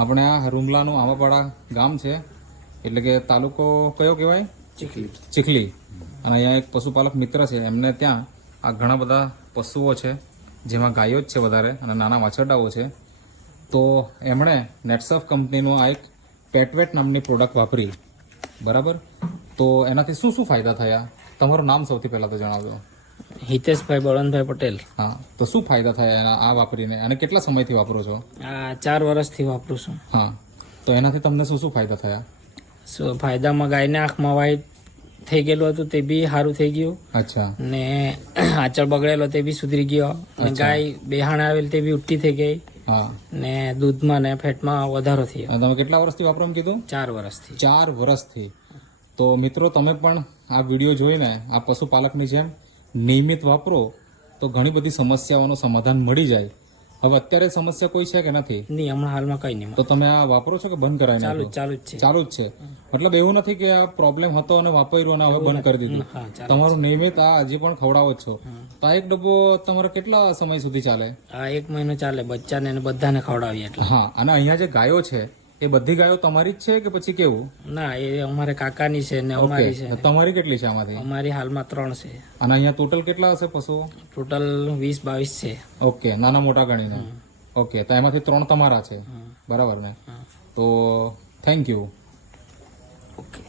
આપણે આ રૂંગલાનું આમાપાડા ગામ છે, એટલે કે તાલુકો કયો કહેવાય? ચીખલી. અને અહીંયા એક પશુપાલક મિત્ર છે, એમને ત્યાં આ ઘણા બધા પશુઓ છે, જેમાં ગાયો જ છે વધારે અને નાના વાછરડાઓ છે. તો એમણે નેટસર્ફ કંપનીનું આ એક પેટવેટ નામની પ્રોડક્ટ વાપરી, બરાબર? તો એનાથી શું શું ફાયદા થયા? તમારું નામ સૌથી પહેલાં તો જણાવજો. હિતેશભાઈ બળવંતભાઈ પટેલ. હા, તો શું ફાયદા થયા આ વાપરીને, અને કેટલા સમયથી વાપરો છો? આ 4 વર્ષથી વાપરું છું. હા, તો એનાથી તમને શું શું ફાયદા થયા? શું ફાયદામાં ગાયને આંખમાં વાઈટ થઈ ગયેલું હતું તે બી સારું થઈ ગયું, અચ્છા. ને આંચળ બગડેલો તે બી સુધરી ગયો, અને ગાય બેહાણ આવેલ તે બી ઉઠતી થઈ ગઈ, હા, ને દૂધમાં ને ફેટમાં વધારો થયો. અને તમે કેટલા વર્ષથી વાપરો એમ કીધું? 4 વર્ષથી. 4 વર્ષથી. તો મિત્રો, તમે પણ આ વિડીયો જોઈને આ પશુપાલકની જેમ નિયમિત વાપરો તો ઘણી બધી સમસ્યાઓનું સમાધાન મળી જાય. હવે અત્યારે સમસ્યા કોઈ છે કે નથી? નહીં, હમણાં હાલમાં કઈ નહીં. તો તમે આ વાપરો છો કે બંધ કરાવી ચાલુ નાખ્યું? ચાલુ જ છે. ચાલુ જ છે. મતલબ એવું નથી કે આ પ્રોબ્લેમ હતો અને વાપર્યું અને હવે બંધ કરી દીધું. હા, ચાલુ. તમારું નિયમિત આ હજી પણ ખવડાવો જ છો. તો આ એક ડબ્બો તમારે કેટલા સમય સુધી ચાલે? આ 1 મહિનો ચાલે, બચ્ચાને ને બધાને ખવડાવીએ એટલે. હા, અને અહીંયા જે ગાયો છે એ બધી ગાયો તમારી જ છે કે પછી કેવું? ના, એ અમારે કાકાની છે ને અમારી છે. તમારી કેટલી છે આમાંથી? અમારી હાલમાં 3 છે. અને અહીંયા ટોટલ કેટલા હશે પશુઓ? ટોટલ 20-22 છે. ઓકે, નાના મોટા ગણીને. ઓકે, તો એમાંથી 3 તમારા છે, બરાબર ને? તો થેન્ક યુ. ઓકે.